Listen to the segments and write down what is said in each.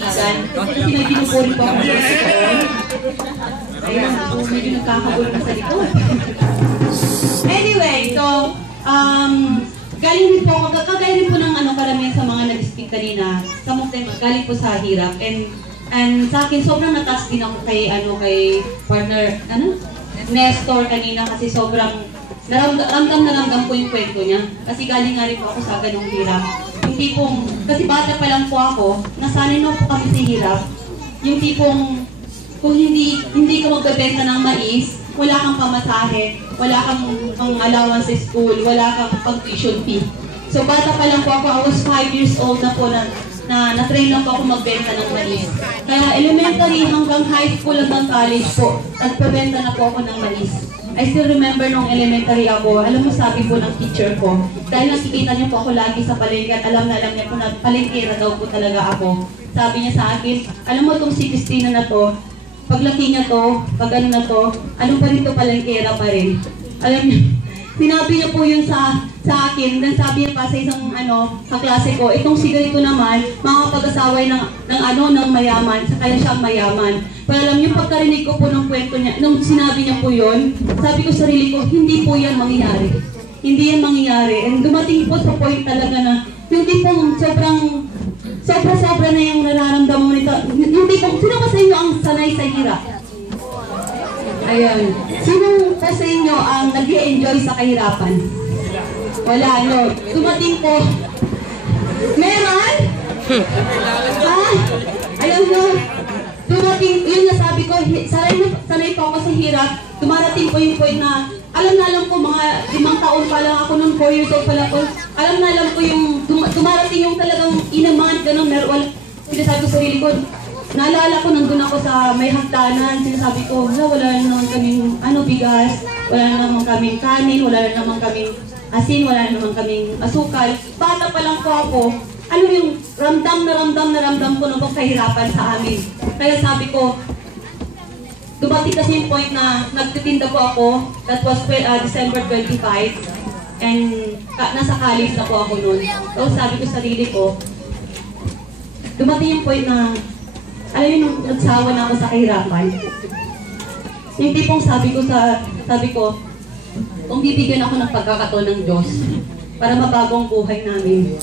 kaibigan. Kasi may pinupuri po ako sa likod. Ayun, medyo nagkakagulo na sa likod. Anyway, so, galing din po, kagaya rin po ng karamihan sa mga nag-speak kanina, some of them galing po sa hirap. And sa akin, sobrang natas din ako kay partner, Nestor kanina kasi sobrang naramdam po yung kwento niya. Kasi galing nga rin po ako sa ganong hirap. Yung tipong, kasi bata pa lang po ako, nasanay na po kami sa hirap. Yung tipong, kung hindi ka magbebenta ng mais, wala kang pamasahe, wala kang pang-allowance sa school, wala kang pang-tuition fee. So bata pa lang po ako, I was 5 years old na po na-train lang po ako magbenta ng mais. Kaya elementary hanggang high school hanggang college po, nagpabenta na po ako ng mais. I still remember nung elementary ako, alam mo sabi po ng teacher ko, dahil nakikita niyo po ako lagi sa palengke at alam niya po na palengke na daw po talaga ako. Sabi niya sa akin, alam mo itong si Christina na to, paglaki niya to, pag ano na to, ano pa rin to palengkera pa rin. Alam niyo, sinabi niya po yun sa akin, then sabi niya pa sa isang kaklase ko, itong si ganito naman, makakapag-asaway ng mayaman, sa kaya siyang mayaman. Pero alam niyo, pagkarinig ko po ng kwento niya, nung sinabi niya po yun, sabi ko sa sarili ko, hindi po yan mangyayari. Hindi yan mangyayari. And dumating po sa point talaga na, yung tipong sobra na yung nararamdaman mo nito. Yung tipong, sino ba sa inyo ang sanay sa hirap? Ayan. Sino pa sa inyo ang nag-i-enjoy sa kahirapan? Wala, no. Dumating po. Meron? Ayun, no. Dumating, yun na sabi ko, sanay po ako sa hirap. Dumarating po yung point na, alam po, mga 5 taon pa lang ako, nung 4 years old pa lang ako, alam po yung, dumarating yung talagang inamant, gano'n, meron, sinasabi ko sa sarili ko, naalala ko, nandun ako sa may hagdanan, sinasabi ko, wala naman kaming bigas, wala naman kaming kanin, wala naman kaming asin, wala naman kaming asukal. Bata pa lang po ako, ano yung ramdam ko nung kahirapan sa amin. Kaya sabi ko, dumating kasi yung point na nagtitinda po ako, that was December 25, and nasa college na po ako noon. So sabi ko sa sarili ko, dumating yung point na, alam yun, nung nagsawa na ako sa kahirapan. Yung tipong sabi ko, kung bibigyan ako ng pagkakataon ng Diyos para mabago ang buhay namin,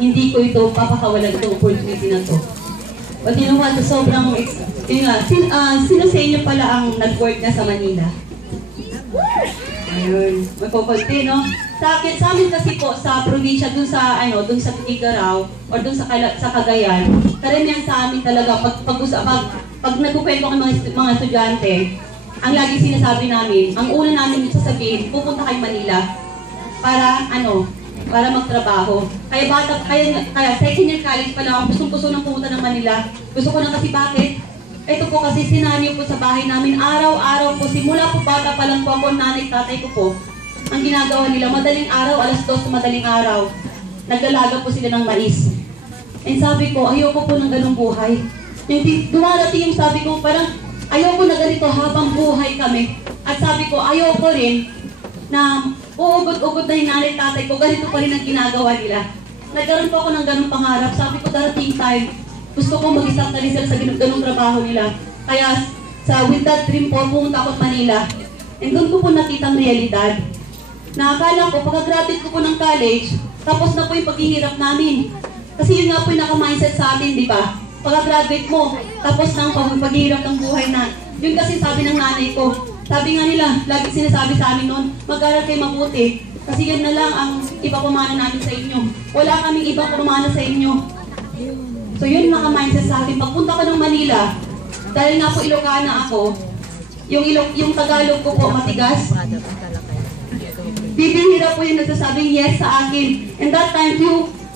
hindi ko ito papakawalan itong opportunity na to. But you know what, sobrang, yun nga, sino sa inyo pala ang nag-work na sa Manila? Ayun, magkukunti, no? Sa amin kasi po, sa probinsya, dun sa Tugigaraw, or dun sa Cagayan, karamihan sa amin talaga, pag nagkukwento ko ng mga estudyante, ang lagi sinasabi namin, ang una namin sasabihin, pupunta kayo Manila para magtrabaho. Kaya second year college pa lang ako, gustong-gusto nang pumunta ng Manila. Gusto ko na kasi bakit? Ito po kasi sinanyo po sa bahay namin, araw-araw po, simula po bata pa lang po ako, nanay, tatay ko po, ang ginagawa nila, madaling araw, alas 2 madaling araw, naglalaga po sila ng mais. And sabi ko, ayoko po ng ganung buhay. Dumarating yung sabi ko, parang, ayoko na ganito habang buhay kami. At sabi ko, ayoko rin na uugod-ugod na yung nanay tatay ko, ganito pa rin ang ginagawa nila. Nagkaroon po ako ng ganung pangarap. Sabi ko, darating time, gusto ko mag-isang na rin sila sa ganung trabaho nila. Kaya with that dream po, pumunta ako sa Manila. And doon ko po nakitang realidad. Nakakala ko, pagka-graduate ko po ng college, tapos na po yung paghihirap namin. Kasi yun nga po yung naka-mindset sa atin, di ba? Pagka-graduate mo, tapos na ang paghihirap ng buhay na. Yun kasi sabi ng nanay ko. Sabi nga nila, lagi sinasabi sa amin noon, mag-aral kayo mabuti. Kasi yun na lang ang ipapamana namin sa inyo. Wala kaming ibang pamana sa inyo. So yun naka-mindset sa akin. Pagpunta ko ng Manila, dahil nga po Ilocana ako, yung Tagalog ko po matigas, bibihira po yung nagsasabing yes sa akin. And that time,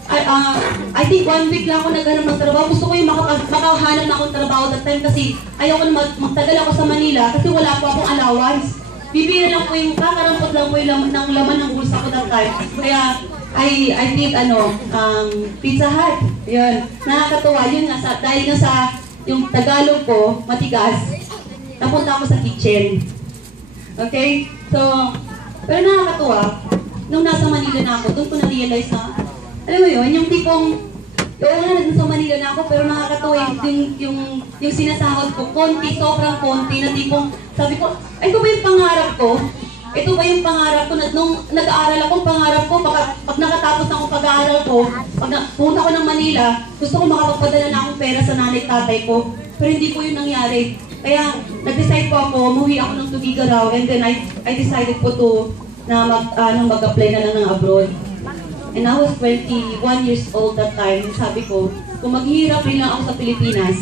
I think 1 week lang ako naghanap ng trabaho. Gusto ko yung makahanap na akong trabaho that time kasi ayaw ko na magtagal ako sa Manila kasi wala po akong allowance. Bibira lang po yung kakarampot lang po yung laman ng bulsa ko that time. Kaya I did Pizza Hut. Yun. Nakakatuwa. Yun nga, dahil nga sa yung Tagalog ko, matigas, napunta ako sa kitchen. Okay? So, pero nakakatuwa, nung nasa Manila na ako, doon ko na-realize na, alam mo yun, yung tipong, oo nga, nasa Manila na ako, pero yung sinasahod ko, konti, sobrang konti, na tipong, sabi ko, ay, ito ba yung pangarap ko? Ito ba yung pangarap ko? Nung nag-aaral ako, pangarap ko, pag nakatapos ng pag-aaral ko, pag punta ko ng Manila, gusto ko makapagpadala na akong pera sa nanay tatay ko. Pero hindi po yun nangyari. Kaya, nag-decide po ako, umuwi ako ng Tugigaraw, and then I decided po na mag-apply na lang ng abroad. And I was 21 years old that time. Sabi ko, kung maghihirap rin lang ako sa Pilipinas,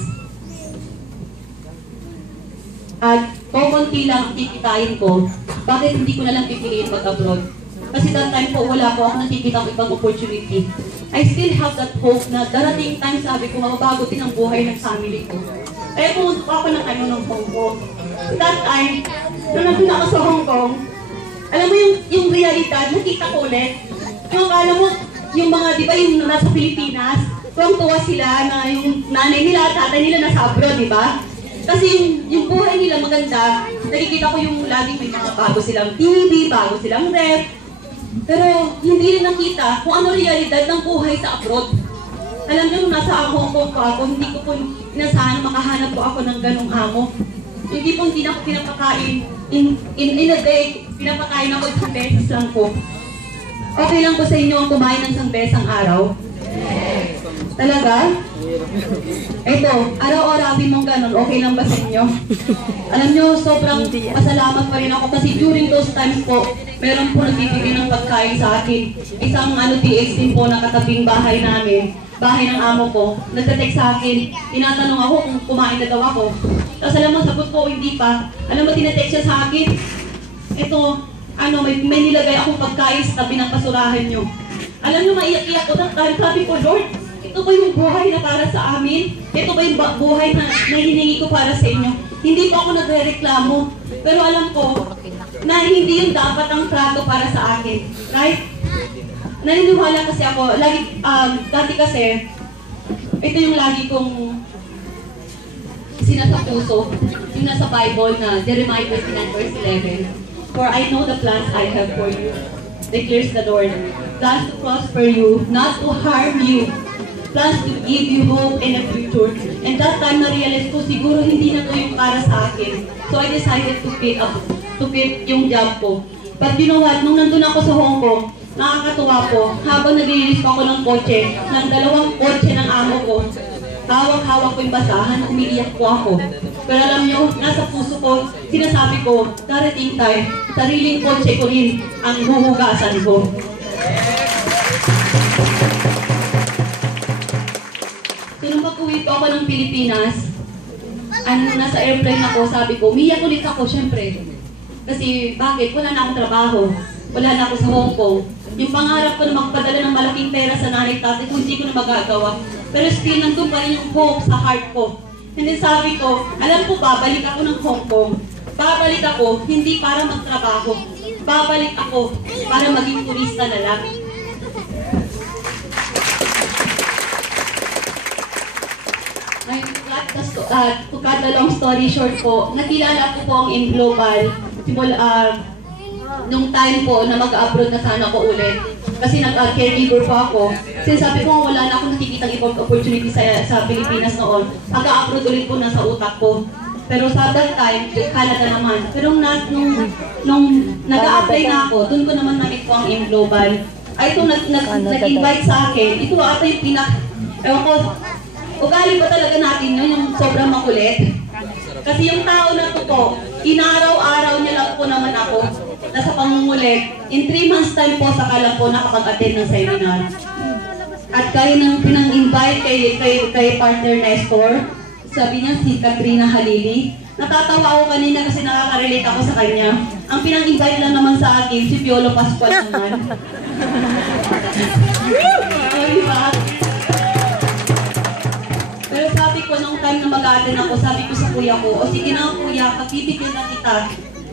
at konti lang ang kikitain ko, bakit hindi ko na lang pipiliin mag-abroad? Kasi that time po, wala po ako nakikita ng ibang opportunity. I still have that hope na darating time, sabi ko, mababago din ang buhay ng family ko. Kaya pumunta ako ng ng Hong Kong. That time, nung nandun ako sa Hong Kong, alam mo yung realidad, nakita ko ulit. Yung akala mo, yung mga, di ba, yung nasa Pilipinas, tuwang-tuwa sila na yung nanay nila, tatay nila nasa abroad, di ba? Kasi yung buhay nila maganda, nakikita ko yung laging may mga bago silang TV, bago silang ref. Pero hindi rin nakita kung ano realidad ng buhay sa abroad. Alam niyo, nung nasa Hong Kong po ako, hindi ko po inasahan makahanap po ako ng ganong amo. Hindi po hindi na ako pinapakain. In a day, pinapakain ako 2 beses lang po. Okay lang po sa inyo ang kumain ng 1 beses ang araw? Talaga? Ito, araw-arawin mong ganun, okay lang ba sa inyo? Alam nyo, sobrang pasalamat pa rin ako kasi during those times po, meron po nagbibigay ng pagkain sa akin. Isang TX din po na katabing bahay namin, bahay ng amo ko, nagtatext sa akin, tinatanong ako kung kumain na daw ako. Tapos alam mo, sagot ko, hindi pa. Alam mo, tinatext siya sa akin, ito, may nilagay akong pagkain sa tabi ng basurahan nyo. Alam nyo, maiyak-iyak ko, sabi ko, Lord, ito ba yung buhay na para sa amin? Ito ba yung buhay na hinihingi ko para sa inyo? Hindi pa ako nagre-reklamo. Pero alam ko na hindi yung dapat ang trato para sa akin. Right? Naniniwala kasi ako, dati kasi, ito yung lagi kong sinasa puso, yung nasa Bible na Jeremiah 29 verse 11. For I know the plans I have for you, declares the Lord. Plans to prosper you, not to harm you. Plans to give you hope in the future. And that time na-realize ko, siguro hindi na to yung para sa akin. So I decided to quit yung job ko. But you know what, nung nandun ako sa Hong Kong, nakakatuwa po, habang nag-release ko ako ng kotse, ng 2 kotse ng amo ko, hawak-hawak ko yung basahan, umiiyak po ako. Pero alam nyo, nasa puso ko, sinasabi ko, darating time, sariling kotse ko rin ang huhugasan ko. So nung pag-uwi po ako ng Pilipinas, nasa airplane ako, sabi ko, umiyak ulit ako, syempre. Kasi bakit? Wala na akong trabaho. Wala na ako sa Hong Kong. Yung pangarap ko na magpadala ng malaking pera sa nanay tatay ko, hindi ko na magagawa. Pero still, nandun pa rin yung hope sa heart ko. And then sabi ko, alam ko, babalik ako ng Hong Kong. Babalik ako, hindi para magtrabaho. Babalik ako para maging turista na lang. To cut the long story short po, nakilala ko po ang InGlobal nung time po na mag-abroad na sana ako ulit. Kasi nag-caregiver po ako. Sinasabi ko wala na akong nakikitang ibang opportunity sa Pilipinas noon. Pag-abroad ulit po nasa utak ko. Pero sa that time, Canada naman. Pero nung nag-a-apply na ako, doon ko naman nakita po ang InGlobal. Ay ito nag-invite sa akin. Ito ata yung ewan ko, ugali ba talaga natin yun, yung sobrang makulit? Kasi yung tao na ito po, inaraw-araw niya lang po naman ako nasa pangungulit. In 3 months time po, saka lang po nakapag-attend ng seminar. At kaya nang pinang-invite kay partner Nestor, sabi niya si Katrina Halili. Natatawa ako kanina kasi nakaka-relate ako sa kanya. Ang pinang-invite lang naman sa akin, si Piolo Pascual naman. O, diba? Pero sabi ko, nung time na mag-attend ako, sabi ko sa kuya ko, o sige na kuya, pagpipigyan na kita.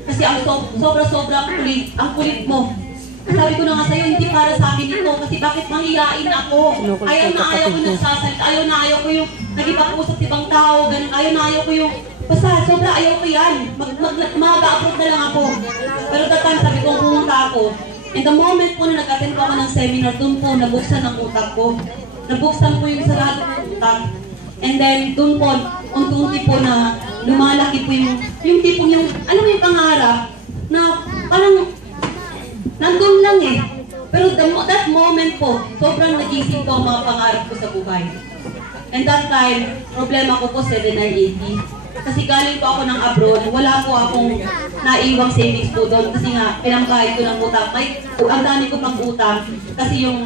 Kasi ang sobra-sobra ang kulit mo. Sabi ko na nga sa'yo, hindi para sa akin ito, kasi bakit mahihain ako? Ayaw na ayaw ko nagsasalita, ayaw na ayaw ko yung nagipag-usap sa ibang tao, ganun, ayaw na ayaw ko yung, basta sobra ayaw ko yan, mag-approve na lang ako. Pero that time, sabi ko, pumunta ako. And the moment po na nag-attend ko ako ng seminar, doon po nabuksan ang utak ko. Nabuksan po yung sarado ng utak. And then, doon po, unti-unti po na lumalaki po yung tipong yung, alam mo yung pangarap, na parang, nandun lang eh. Pero that moment po, sobrang nagising po ang mga pangarap ko sa buhay. And that time, problema ko po 780. Kasi galing po ako ng abroad, wala po akong naiwang savings po doon kasi nga pinambayad ko ng utang. Ang dami ko pang utang kasi yung